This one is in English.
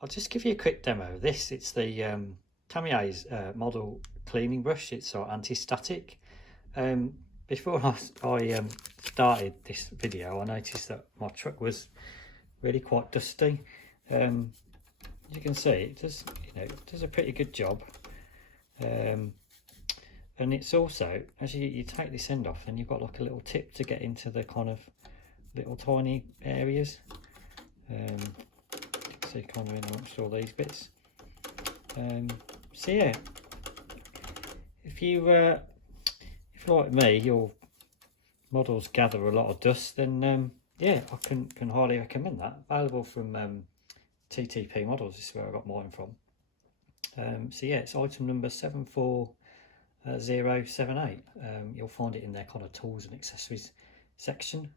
I'll just give you a quick demo of this. It's the Tamiya's model cleaning brush. It's sort of anti-static. Before I started this video, I noticed that my truck was really quite dusty. As you can see, it does, it does a pretty good job. And it's also, as you take this end off, and you've got like a little tip to get into the kind of little tiny areas. So kind of in amongst all these bits. So yeah, if you like me, your models gather a lot of dust, then yeah, I can highly recommend that. Available from TTP Models. This is where I got mine from. So yeah, it's item number 74078. You'll find it in their kind of tools and accessories section.